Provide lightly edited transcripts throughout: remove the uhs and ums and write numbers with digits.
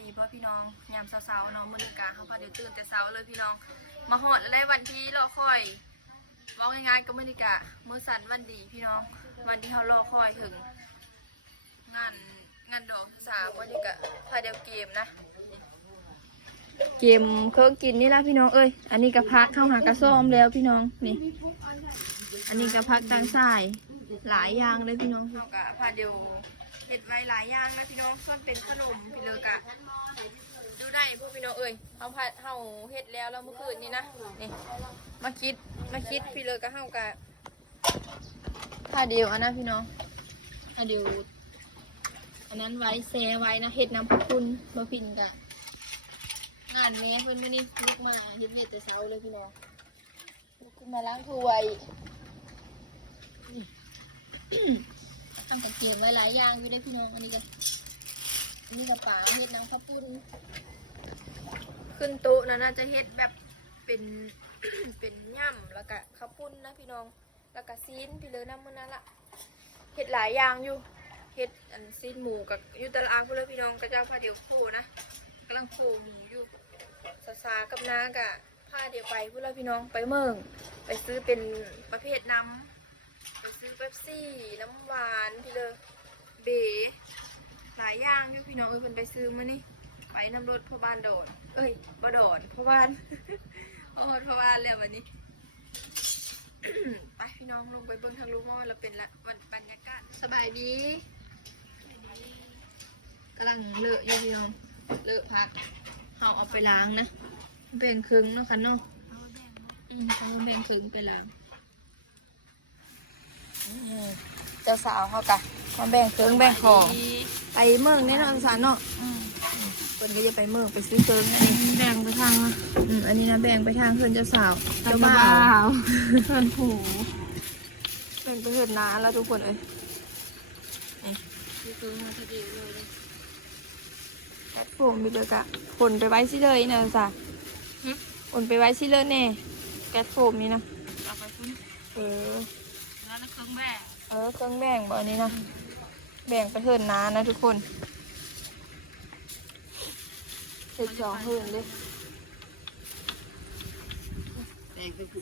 ดีพ่อพี่น้องยามเช้าๆเนาะมื้อนี้กะเฮาพาเดี๋ยวตื่นแต่เช้าเลยพี่น้องมาฮอดและวันที่รอคอยว่าง่ายๆก็มื้อนี้กะมื้อสันวันดีพี่น้องวันที่เฮารอคอยถึงงานดอกสาววันนี้กะพาเดี๋ยวเกมนะเกมเครื่องกินนี่ล่ะพี่น้องเอ้ยอันนี้ก็พักเข้าหากระซ่อมแล้วพี่น้องนี่อันนี้ก็พักต่างสายหลายอย่างเลยพี่น้องเฮากะพาเดี๋ยวเห็ดไว้หลายอย่างนะพี่น้องส่วนเป็นขนมพี่เลอกะดูได้พวกพี่น้องเอ้ยเอาผัดเฮาเห็ดแล้วเมื่อคืนนี้นะนี่มาคิดพี่เลอกะเฮากะถ้าเดียวอันนั้นพี่น้องถ้าเดียวอันนั้นไว้แซ่ไว้นะเห็ดน้ำผักคุณมาพินกะงานแม่เพิ่นมื้อนี้ลุกมาเฮ็ดเวียดแต่เช้าเลยพี่น้องลุกขึ้นมาล้างถ้วยต้องเก็บไว้หลายอย่างอยู่ได้พี่น้องอันนี้ก็ป่าเฮ็ดน้ำข้าวปุ้นขึ้นโต๊ะนะน่าจะเฮ็ดแบบเป็น เป็นย่ำแล้วก็ข้าวปุ้นนะพี่น้องแล้วก็ซีนพี่เลยน้ำมันนั่นละเฮ็ดหลายอย่างอยู่เฮ็ดอันซีนหมูกับอยู่ตลาดพี่เลยพี่น้องก็จะพาเดี๋ยวโผล่นะกำลังโผล่หมูอยู่ซากับน้ากะพาเดี๋ยวไปพี่เลยพี่น้องไปเมืองไปซื้อเป็นประเภทน้ำไปซื้อเป๊ปซี่น้ำหวานพี่เลยเบ๋หลายอย่างอยู่พี่น้องเพิ่นไปซื้อมานี่ไปน้ำรถพ่อบ้านโดนบ่โดนพ่อบ้าน พ่อบ้านแล้ววันนี้ ไปพี่น้องลงไปเบิ่งทางลูกว่าเราเป็นละวันบรรยากาศสบายดีกำลังเลอะอยู่พี่น้องเลอะพักเอาไปล้างนะแบ่งครึ่งเนาะค่ะเนาะเอาแบ่งครึ่งไปล้างเจ้าสาวเขากะมาแบ่งเครื่องแบ่งของไปเมืองแน่นอนสารเนาะคนก็จะไปเมืองไปซื้อเครื่องอันนี้แบ่งไปทางอันนี้นะแบ่งไปทางเพื่อนเจ้าสาวเจ้าบ่าวเพื่อนผูแบ่งไปเพื่อนน้าแล้วทุกคนเลยนี่คือมันจะดีเลยแคทโฟมมีเลยกะคนไปไว้ซิเลยนะจ้ะคนไปไว้ซิเลยแน่แคทโฟมนี่นะเอาไปพุ่นแล้วเครื่องแบ่งเครื่องแบ่งแบบนี้นะแบ่งไปเถินน้านะทุกคนเด็ก2เถินเลย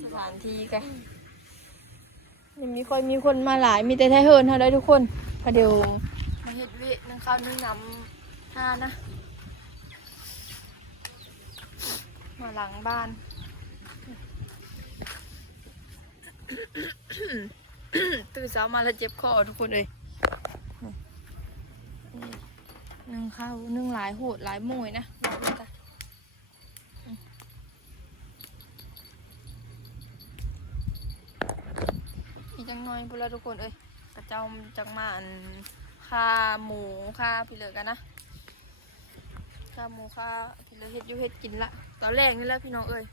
สถานที่กันยังมีคนมาหลายมีแต่ไทยเฮิร์นเท่าได้ทุกคนพอเดี๋ยวมาเฮ็ดเวทนึ่งข้าวนึ่งน้ำท่านะมาหลังบ้านตื่นเช้ามาแล้วเจ็บคอทุกคนเลยนึ่งข้าวนึ่งหลายโหดหลายหมวยนะอีกจังน้อยพวกเราทุกคนเอ้ยกระเจ้าจังมาอันค่าหมูค่าพี่เหลือกันนะค่าหมูค่าพี่เหลือเฮ็ดอยู่เฮ็ดกินละตอนแรกนี่แหละพี่น้องเอ้ย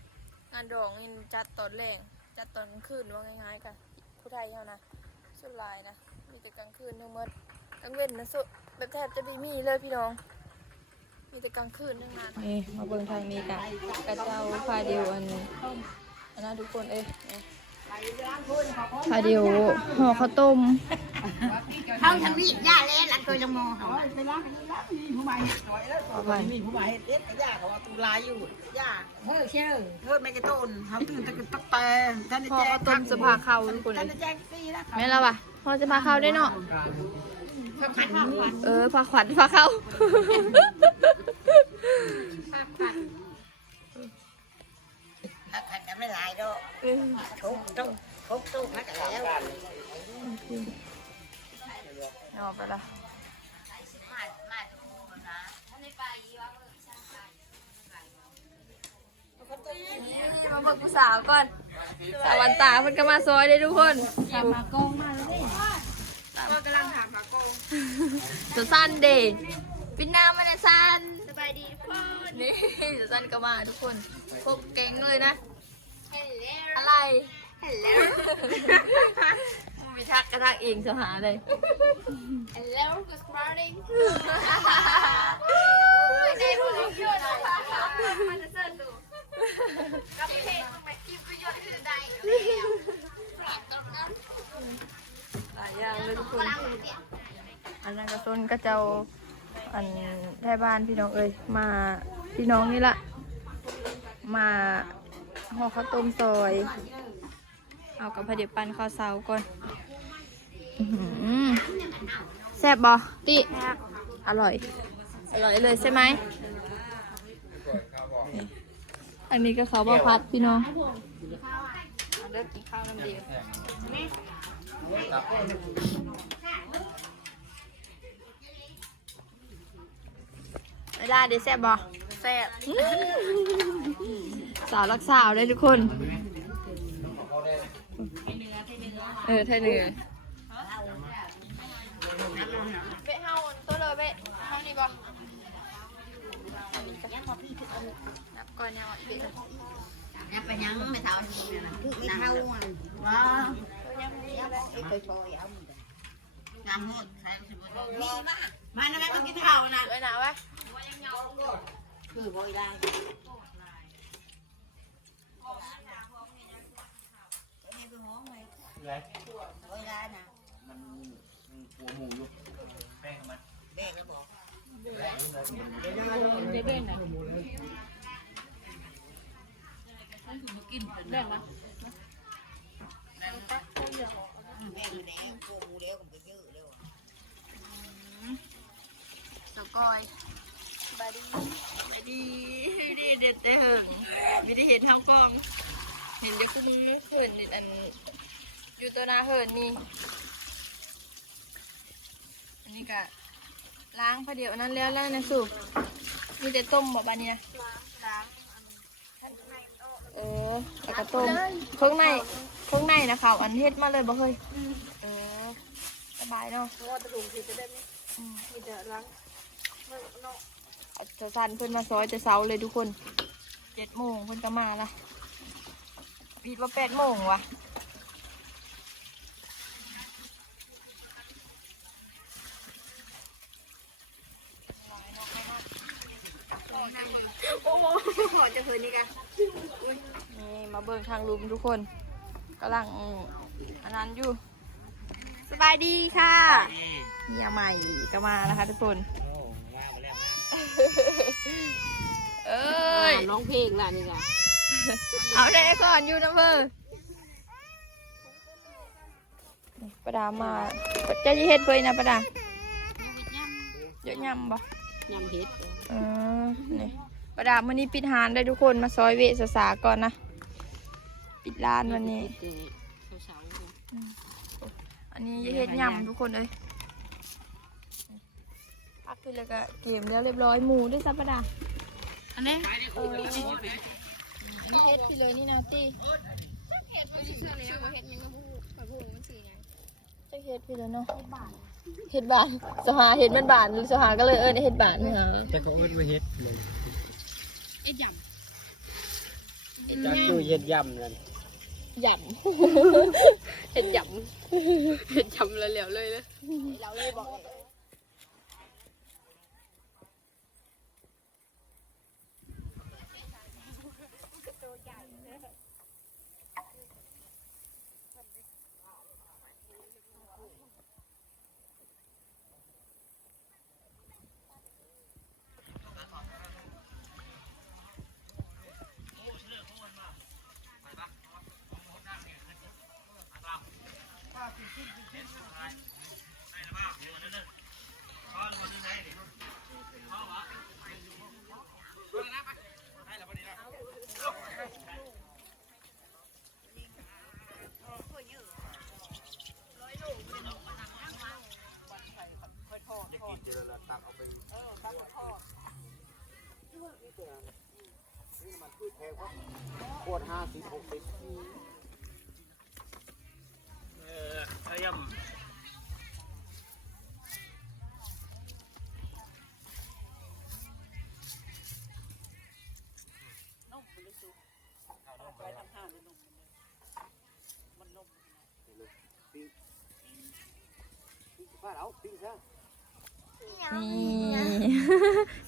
งานดองนี่จัดตอนแรกจัดตอนคืนว่าง่ายๆกันผู้ไทยเขานะสุดลายนะมีแต่กลางคืนทั้งหมดกลางเว้นนะสุดแบบแทบจะไม่มีเลยพี่น้องมีแต่กลางคืนทั้งนั้นนี่มาเบิ่งทางนี้กันกระเจ้าพาเดียวอันนั้นทุกคนเอ้ยพาเดียวห่อข้าวต้มเข้าทางนี้ย่าเล่นอันตัวลงมอเขาไปล้างมีผู้ใหม่น้อยแล้วมีผู้ใหม่เฮ็ดย่าเขาว่าตูลายอยู่ย่าเชื่อไม่กระต้นเขาตื่นตะกุกตะแตนท่านจะแจ้งต้มจะพาเข้าทุกคนเลยแม่เราปะพอจะพาเข้าได้เนาะพาขวัญพาเข้าขันจะไม่หลายดอกทุกตู้มากันแล้วนอกไปละมาเบิกผู้สาวก่อนสาววันตาเพิ่นก็มาซอยได้ทุกคนถามมากองมาแล้วนี่ก็กำลังถามมากองจะสั้นเด็กปินน้ำมันจะสั้นสบายดีทุกคนนี่จะสั้นก็มาทุกคนพบเก่งเลยนะอะไรมีทักกระทักเองจะหาเลย Hello good morning ไม่ได้รู้เยอะนะมันจะเจอดูกับเพลงทำไมคลิปก็เยอะขึ้นได้หลายอย่างเลยทุกคนอันนั้นกระต้นกระเจ้า อันไทยบ้านพี่น้องเอ้ยมาพี่น้องนี่ละมาห่อข้าวต้มซอยเอากับพะเดียบปันข้าวเสาก่อนแซ่บบ่ติอร่อยเลยใช่ไหมอันนี้ก็เขาวบ่พัดพี่น้องเลิกกินข้าวน้ำเดียวเวลาเดี๋ยวแซ่บบ่แซ่บสาวรักสาวเลยทุกคนไทยเหนือเบะเฮาตัวเลยเบะเฮานี่บ่นับก่อนเนี่ยว่าอีเบะนับไปยังไม่เท่านี้นะคืออีเท่าว้าเคยโชว์เอางามหมดใครสิบ่มานะแม่ต้องกินข้าวนะ เอ้ยหนาวไหม คือบ่ได้บ่ได้นะมันหัวหมูอยู่แป้งมัน เด็กแล้วบอก เด้งๆนะแบ่งมา แม่แดงโกงเลี้ยวกับไปเยอะแล้ว สกอยบาดีเด็ดแต่เหิงไม่ได้เห็นทางกล้อง เห็นเด็กกูมือเหินนี่อันอยู่ตัวหน้าเหินนี่อันนี้ก็ล้างพอเดียวนั้นแล้วนะสุมีแต่ต้มแบบอันนี้นะแล้วก็ต้มเครื่องในนะเขาอันเฮ็ดมาเลยบ่เคยสบายเนาะมีแต่ล้างจะสั่นเพิ่นมาซอยจะเสาเลยทุกคน7 โมงเพิ่นก็มาละผิดว่า8 โมงวะโอ้โหจะเหินนี่กันนี่มาเบิ่งทางลุมทุกคนกำลังอันนั้นอยู่สบายดีค่ะเมียใหม่ก็มานะคะทุกคนเอ้ย ร้องเพลงล่ะนี่ไง เอาได้ก่อนอยู่นะเบอร์ประดามาจะเฮ็ดเพื่อนนะประดาเยอะยำบ่ ยำเฮ็ด นี่ประดาวันนี้ปิดหานได้ทุกคนมาซอยเวสสาก่อนนะปิดร้านวันนี้อันนี้เฮ็ดยำทุกคนเลยพักที่แล้วก็เตรียมแล้วเรียบร้อยหมูด้วยซับประดาอันนี้อันนี้เฮ็ดที่เลยนี่นะตี้เฮ็ดยังกระพูมันสีไงจะเฮ็ดพี่เลยเนาะเฮ็ดบานสหาเฮ็ดมันบานสหาก็เลยเฮ็ดบานนะ แต่ก็เอิ้นว่าเฮ็ดเลย เฮ็ดยำ จักอยู่เฮ็ดยำนั่น ยำเฮ็ดยำแล้วเลยเราเลยบอกโคตร50 60ยำ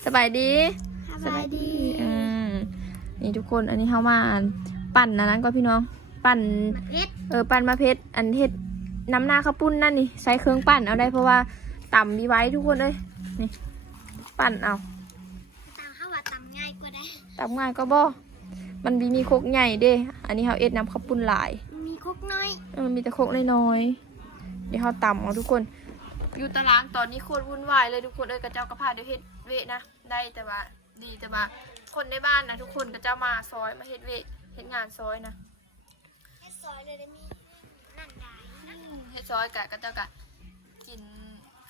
สบายดีนี่ทุกคนอันนี้เข้ามาปั่นนะนั้นก็พี่น้องปั่นปั่นมะเพชรอันเฮ็ดน้ำหน้าข้าวปุ้นนั่นนี่ใช้เครื่องปั่นเอาได้เพราะว่าต่ำมีไว้ทุกคนเลยนี่ ปั่นเอา ตามข้าวว่าตำง่ายกว่าได้ ตำง่ายก็บ่มันมีโคกใหญ่เด้อันนี้เขาเอ็ดน้ำข้าวปุ้นหลาย มีคุกน้อย มันมีแต่โคกน้อยๆเดี๋ยวเขาตำเอาทุกคนอยู่ตารางตอนนี้โคตรวุ่นวายเลยทุกคนกระเจ้ากระพาเดี๋ยวเฮ็ดเวะนะได้แต่ว่าดีแต่ว่าคนในบ้านนะทุกคนกระเจ้ามาซอยมาเฮ็ดเวะเฮ็ดงานซอยนะ ให้ซอยเลยได้มีนั่นได้นะ เฮ็ดซอยกะกระเจ้ากะกิน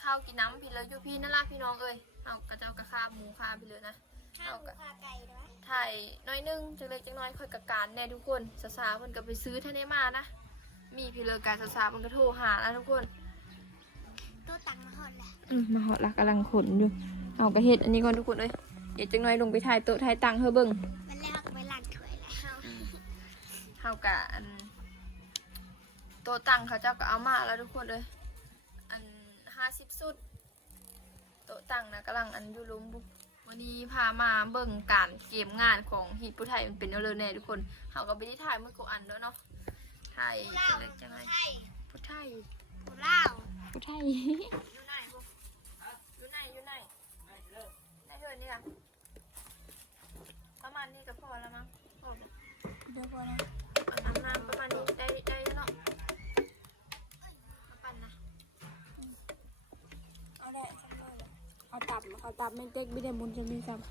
ข้าวกินน้ำพี่เลยอยู่พี่นั่นล่ะพี่น้องเอ้ยเอากระเจ้ากะข้าหมูข้าพี่เลยนะ ข้าวหมูข้าวไก่ด้วย ถ่ายน้อยนึงจังเล็กจังน้อยค่อยกะการแน่ทุกคนสาวๆมันก็ไปซื้อท่านได้มานะมีพี่เลยการสาวๆมันก็โทรหานะทุกคน ตัวตังมาหอดแหละ มาหอดละกำลังขนอยู่เอากระเฮ็ดอันนี้ก่อนทุกคนเลยเดี๋ยวจังน้อยลงไปถ่ายโต๊ะถ่ายตังเฮอเบิ่ง วันแรกไปร้านถ้วยแล้ว เฮากะอันโต๊ะตังเขาเจ้าก็เอามาแล้วทุกคนเลยอัน50สุดโต๊ะตังนะกำลังอันอยู่ลุมบุวันนี้พามาเบิ่งการเกมงานของฮีทผู้ไทยมันเป็นเอาเลยแน่ทุกคนเฮาก็ไปที่ถ่ายเมื่อกูอันแล้วเนาะถ่ายจังเล็กจังน้อย ไทย ผู้ไทย ผู้เล่า ผู้ไทย อยู่ไหนบุ อยู่ไหนได้เถินนี่ค่ะประมาณนี้ก็พอแล้วมั้งพอบ่เดี๋ยวพอแล้วอันนั้นประมาณนี้ได้แล้วเนาะมาปั่นนะเอาได้ทำเลยเอาตับไม่เต็กไม่ได้มุนจะมีซ้ำ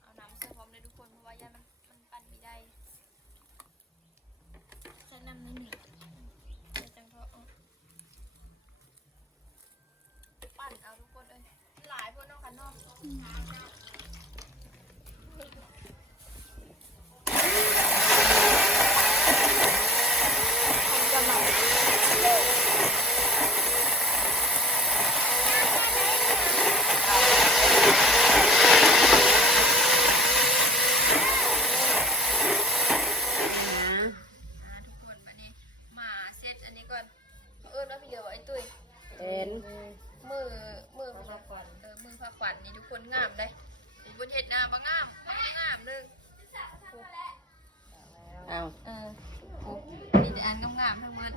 เอาน้ำเสื้อพร้อมเลยทุกคนเพราะว่าย่ามันปั่นไม่ได้จะนำนิดหนึ่งเดี๋ยวจังเถอะปั่นเอาทุกคนเลยหลายคนเนาะค่ะเนาะทุกคนวันนี้มาเซตอันนี้ก่อนแล้วพี่เดียวไอ้ตุ้ย เห็น มือพักขวัญมือพักขวัญนี่ทุกคนงามเลยบนเห็ดนาบางามเลย เอา มีแต่อันงามๆทั้งหมด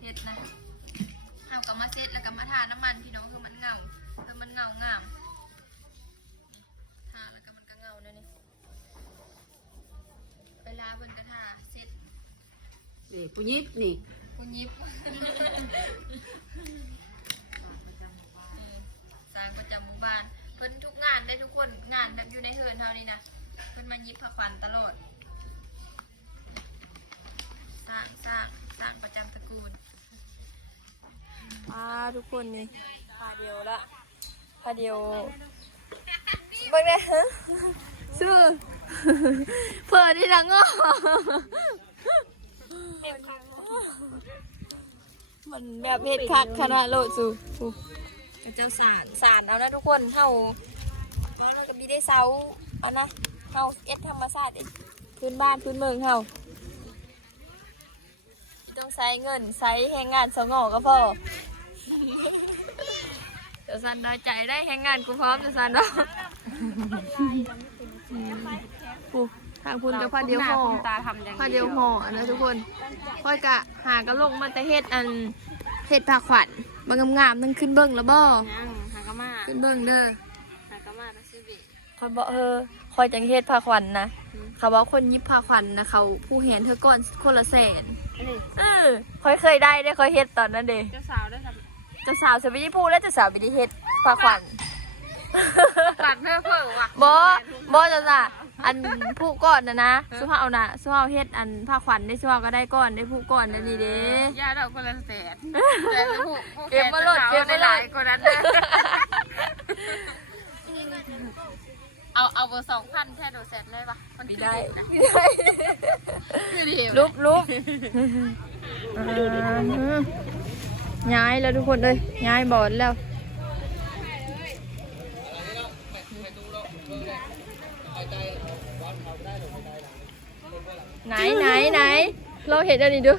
เห็ดนะเอากลับมาเซตแล้วก็มาทาน้ำมันพี่น้องคือมันเงางามทาแล้วก็มันก็เงาเนี่ยนี่เวลาเพิ่นก็ทาเซต นี่ผู้ยิบนี่ คุณยิบสร้างประจำหมู่บ้านเพิ่นทุกงานได้ทุกคนงานแบบอยู่ในเฮือนเท่านี้นะเพิ่นมายิบผักขวัญตลอดสร้างประจำตระกูลทุกคนนี่พาเดียวละพาเดียวเบิ่งเนี่ยชื่อเพื่อที่ละง้อมันแบบเห็ดคักขนาดโลดสูเจ้าสารเอานะทุกคนเฮาเราก็มีได้เสาอันนะเฮาเอ็ดธรรมชาติพื้นบ้านพื้นเมืองเฮาต้องใช้เงินใช้แรงงานสงอก็พอเดี๋ยวซันน้อยใจได้แรงงานกูพร้อมเดี๋ยวซันเนาะทางคุณจะพาเดียวห่อพาเดียวห่อนะทุกคนค่อยกะหากระลงมาแต่เฮ็ดอันเฮ็ดผักขวัญบางงามๆนั่งขึ้นเบิ้งแล้วบ่ขึ้นเบิ้งเด้อคนบอกคอยจังเฮ็ดผักขวัญนะเขาบอกคนยิบผักขวัญนะเขาผู้เห็นเธอก่อนคนละแสนคอยเคยได้คอยเฮ็ดตอนนั้นเด้เจ้าสาวสวิตพูดแล้วเจ้าสาวบิดีเฮ็ดผักขวัญขวัญเพิ่มว่ะบ่จ้ะอันผู้ก่อนนะสู้เอานะสู้เอาเฮ็ดอันผ้าขวัญได้สู้ก็ได้ก่อนได้ผู้ก่อนนั่นนี่เด้ย่าเราคนละแสนเก็บมาโหลดหลายคนนั้นเลยเอาเบอร์2,000แค่โดเซตเลยปะมันไม่ได้ลุบย้ายแล้วทุกคนเลยย้ายบอลแล้วไหนเราเห็นอันนี้ดู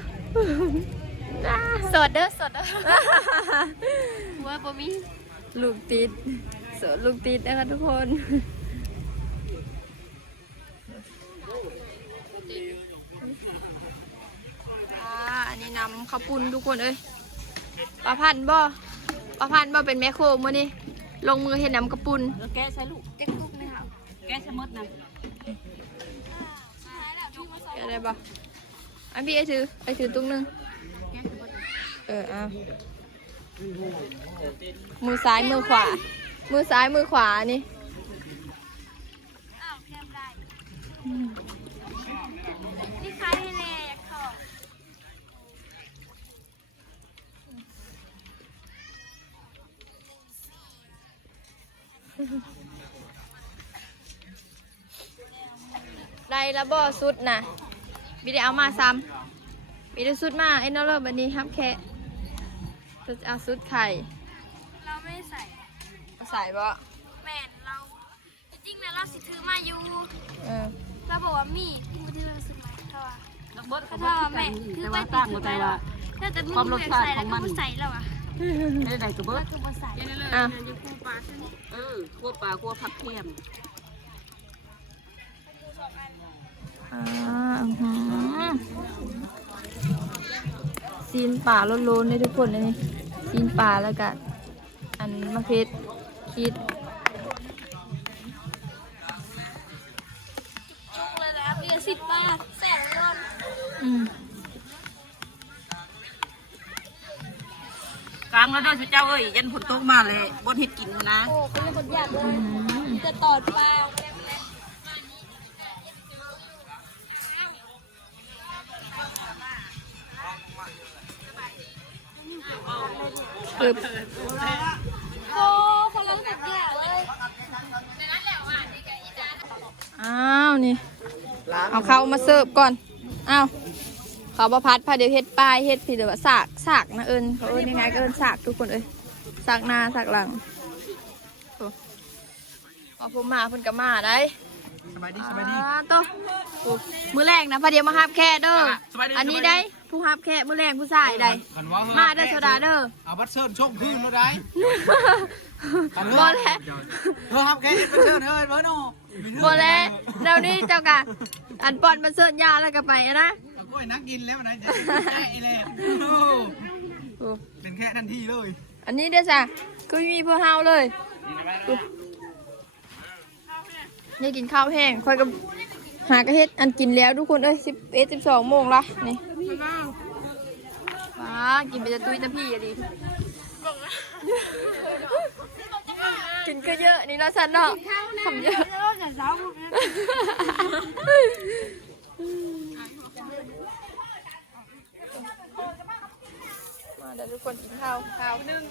สดเด้อว่าปมีลูกติดสดลูกติดนะคะทุกคน อันนี้นำข้าวปุ้นทุกคนเอ้ยปลาพันธุ์บ่เป็นแม่โคมมื้อนี้ลงมือเฮ็ดน้ำข้าวปุ้น แล้วแกใช้ลูก จะคุกไหมครับ แกใช้มดนะ อะไรบ่อันพี่ไอ้ถือตุ้งหนึงเอามือซ้ายมือขวานี่ อ้าวแคมได้นี่ใครให้แน่อยากขอ ได้แล้วบ่สุดน่ะมีได้เอามาซ้ำมีได้สุดมาไอ้นอร์บันนี้ครับแค่จะเอาสุดไข่ เราไม่ใส่ ใส่บ่ แม่นเราจริงๆนะเราสิถือมาอยู่ เออ เราบอกว่ามีที่มือถือเราซื้อมาเท่าไหร่ นักบด ก็เท่าว่าแม่ถือไปติดถือไปแล้วถ้าแต่มือเใส่แล้วก็ไม่ใส่แล้วอ่ะ ได้ได้กระเบิด ก็ไม่ใส่ อ่ะ คั่วปลาคั่วผักเทียม ซีนป่าโลนๆได้ทุกคนเลยนี่ซีนป่าแล้วก็อันมะเขือคิด จุกเลยนะเหลือ10 บาทแสนเงิน กลางแล้วเด้อเจ้าเอ้ยยันฝนตกมาเลยบดเห็ดกินนะ โอ้เขาเป็นคนอยากเลยจะตอดปลา ปึ๊บ โอ้คนละสุดยอดเลย อ้าวนี่เอาเข้ามาเสิร์ฟก่อนอ้าวเขาบะพัดพาเดี๋ยวเฮ็ดปลายเฮ็ดผิดเดี๋ยวว่าสากนะเขายังไงก็สากทุกคนสากหน้าสากหลังโอ้เอาผมมาเพิ่นกับมาได้ สบายดี โตมือแรกนะพาเดี๋ยวมาฮับแค่เด้ออันนี้ได้ผู้ฮับแค่มือแรกผู้ชายได้มาได้โซดาเด้อ เอาบัตรเชิญชมคืนแล้วได้ บอแล้ว ครับแค่บัตรเชิญเฮ้ยเบอร์โน่ บอแล้วเดี๋ยวนี้เจ้ากะอันปอนมาเสิร์ฟยาแล้วก็ไปนะ กล้วยนักกินแล้วนะจะแค่เลยเป็นแค่ทันทีเลย อันนี้เด้อจ้ะก็มีเพื่อเฮาเลยนี่กินข้าวแห้งค่อยกับหากระเฮ็ดอันกินแล้วทุกคน11-12 โมงละนี่ว้ากินไปจะตุ้ยจะพี่อะดิกินก็เยอะนี่เนาะสันเนาะทำเยอะมาเดี๋ยวทุกคนกินข้าวนึ่ง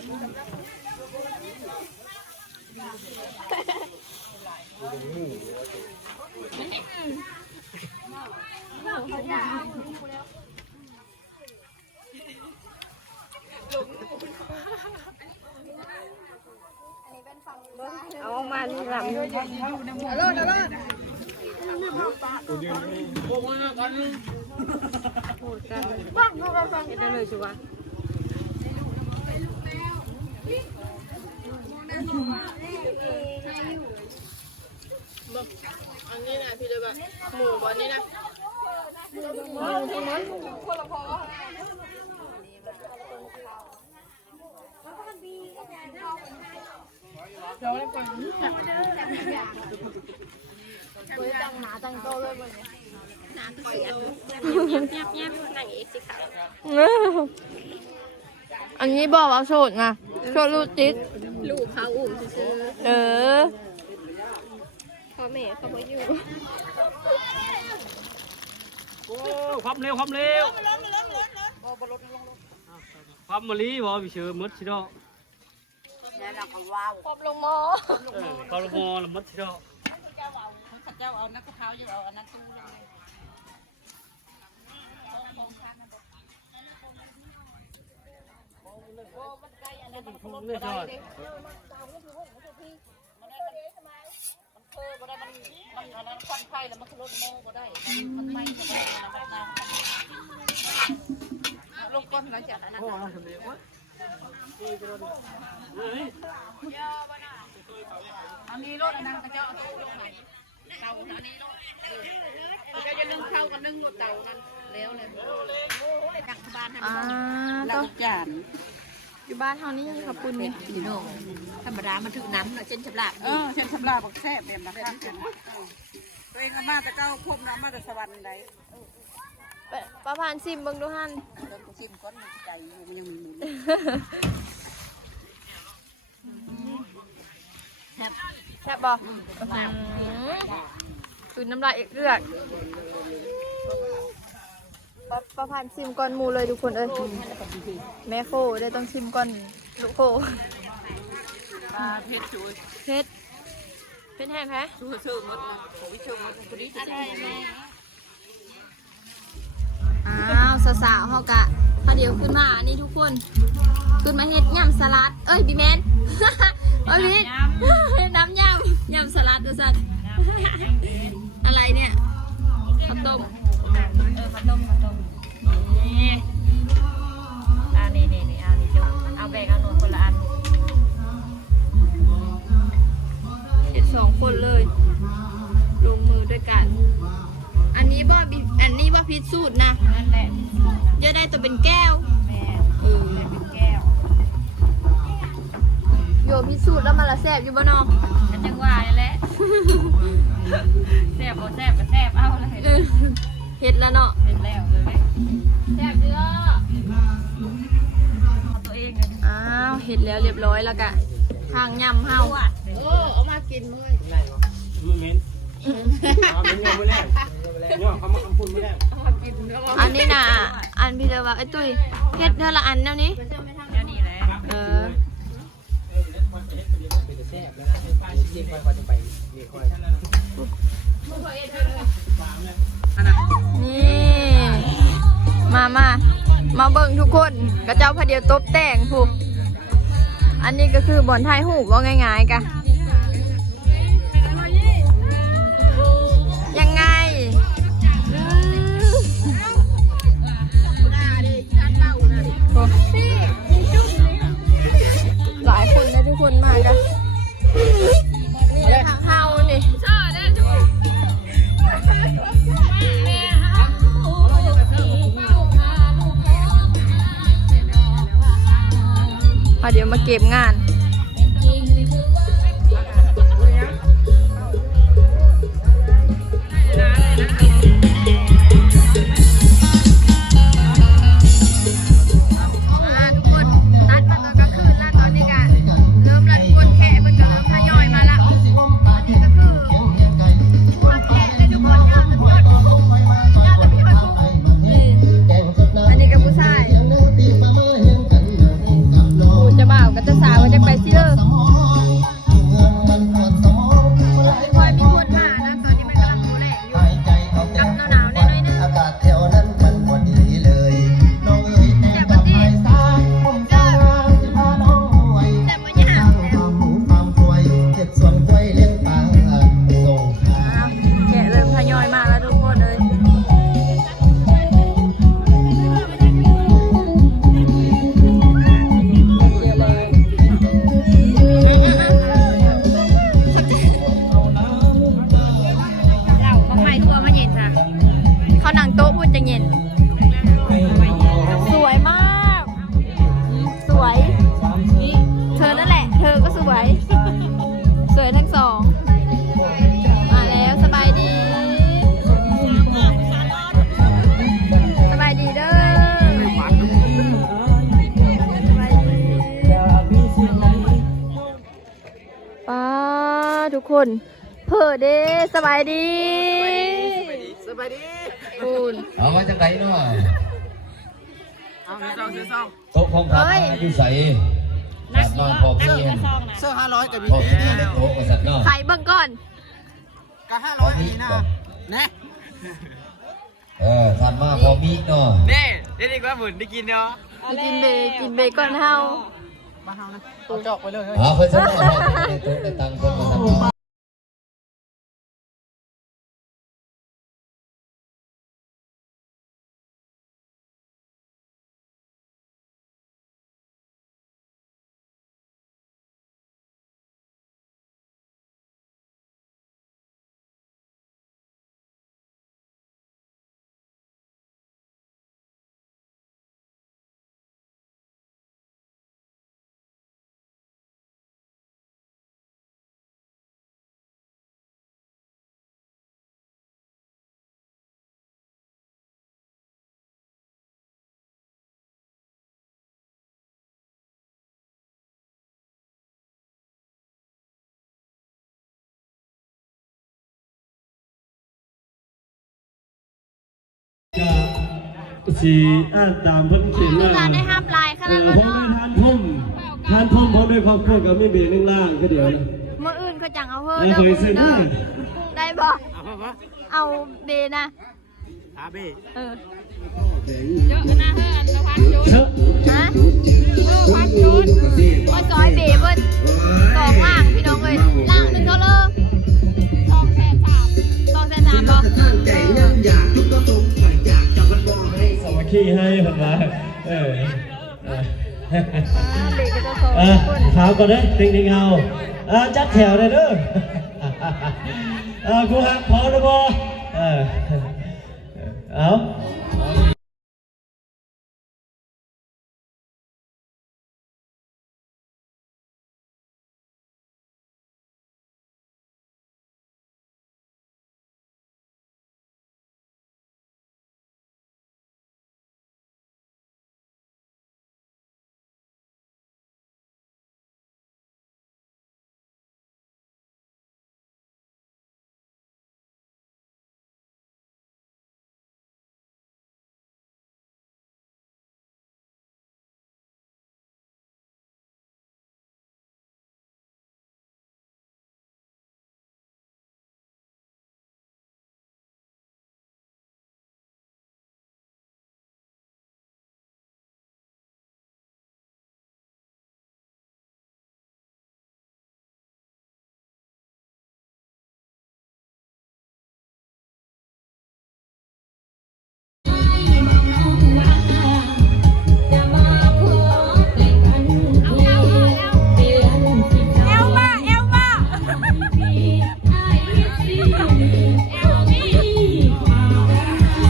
เอามานี่ลำเอาเลยได้เลยชัวร์อันนี้นะพี่เลยแบบหมูบอลนี่นะหมูคนละพอตั้งหนาตั้งโตเลยวันนี้หนาตัวเสียแยบหนังเอกสิค่ะอันนี้บอกว่าโสดไงโสดลูกติดลูกเขาอุ่มซื้อพ่อแม่เขาไม่อยู่ โอ้ความเร็วความมาลีบ่วิเชอร์มดชิโด แล้วเราก็ว้าว ความลงมอ เขาลงมอละมดชิโด เจ้าเอานักกระเพราอยู่เอาอันนั้นตู้เลย ไม่ชอบ มันควันไฟแล้วมันลดโมก็ได้มันไม่ได้ลงก้นแล้วจากนั้นอันนี้รถนั่งกระเจ้าตู้ลงไหนเตาอันนี้รถก็จะนึ่งข้าวกับนึ่งรถเตานั่น อ่า เรา ต้อง จาน อยู่บ้านเฮานี่ขอบคุณนี่ พี่น้องธรรมดามันถึงน้ำเส้นฉลาบเส้นฉลาบบอกแซ่บแบบนั้นตัวเองมาแต่เก้าพบน้ำมาแต่สวรรค์ไหน ประพานซิมเบิ่งดูหั่น ต้นชิมก้อนใจอยู่มันยังมีหมุนแซ่บบ่คือน้ำลายเอือกประพานซิมก่อนหมูเลยทุกคนเอ้ยแม่โคได้ต้องชิมก่อนลูกโค เพชรช่วย เพชรเป็นแห้งแพ้ ช่วยหมดนะผมช่วยหมดตัวนี้จะได้ไหม อ้าวสาวๆเฮากะพอเดี๋ยวขึ้นมาอันนี้ทุกคนขึ้นมาเฮ็ดยำสลัดเอ้ยบีแมน ว่าพี่เฮ็ดน้ำยำสลัดดูสัตว์ อะไรเนี่ยข้าวต้มข้าวต้มนี่นี่เอานี่จุ๊บเอาแบ่งเอาหนวดคนละอันเฮ็ด2 คนเลยลงมือด้วยกันอันนี้บ่พิษสูตรนะนั่นแหละจะได้ตัวเป็นแก้วแม่เป็นแก้วโยพิษสูตรแล้วมันละแซ่บอยู่บ่เนาะฉันจังว่าแหละแซ่บบ่แซ่บก็แซ่บเอาเลยเฮ็ดแล้วเนาะเฮ็ดแล้วเลยแซ่บเด้อตัวเองอ้าวเฮ็ดแล้วเรียบร้อยแล้วก็ทางยำเฮาเอามากินมื้อ มือเม้นเอาเป็นยังไม่แรงย่อเขามาคำพูดไม่แรง อันนี้น่ะอันพี่เดาว่าไอ้ตุ้ยเฮ็ดเท่าละอันแนวนี้นี่มาเบิ่งทุกคนกระเจ้าพะเดียวตบแต่งผูกอันนี้ก็คือบ่อนไทยหูว่าง่ายๆกะยังไงหลายคนนะทุกคนมากันนี่ทางเฮานี่พอเดี๋ยวมาเก็บงานทุกคนเพื่อเด้สบายดีคุณเอามาจากไหนเนาะ เอา โต๊ะของข้าอยู่ใส่นักมาพอเพียง เสื้อ500กับ พอเพียงโต๊ะกษัตริย์เนาะ ใครเบิ่งก่อน กับ500นี่นะนะ ทานมาพอมีเนาะ เน่ได้ดีกว่าหมุนได้กินเนาะ กินเบก่อนเฮา มาเฮานะเอาจอกไปเลย เพื่อนจะได้โต๊ะได้ตังค์คนมาทำ สีอ่านตามเพิ่นเขียน คือ ว่า การได้ห้ามลายขนาด ผ นั้น มได้ เนาะ ทานทุ่มพร้อมด้วยครอบครัวกับมีเบนึงล่างก็เดี๋ยวนะ มื้ออื่นเขาจังเอาเฮ้อ แล้ว เด้อ เคย มื้อ ซื้ อื่ อน เด้ ได้ อได้บ่ เอาเบนะ อาเบ้ เออ เชอะ ฮะว่าซอยเบเบิ้ลสองล่างพี่น้องเอ้ยล่างหนึงเท่าเลย200,003บ่ สามัคคีให้ผมมาเออ เบก็จะสองคน ถามก่อนนะติงเอาจัดแถวเลยเด้อครูฮักพร้อมแล้วบ่เอา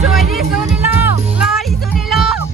สวยที่สุดในโลกรอที่สุดในโลก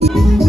Thank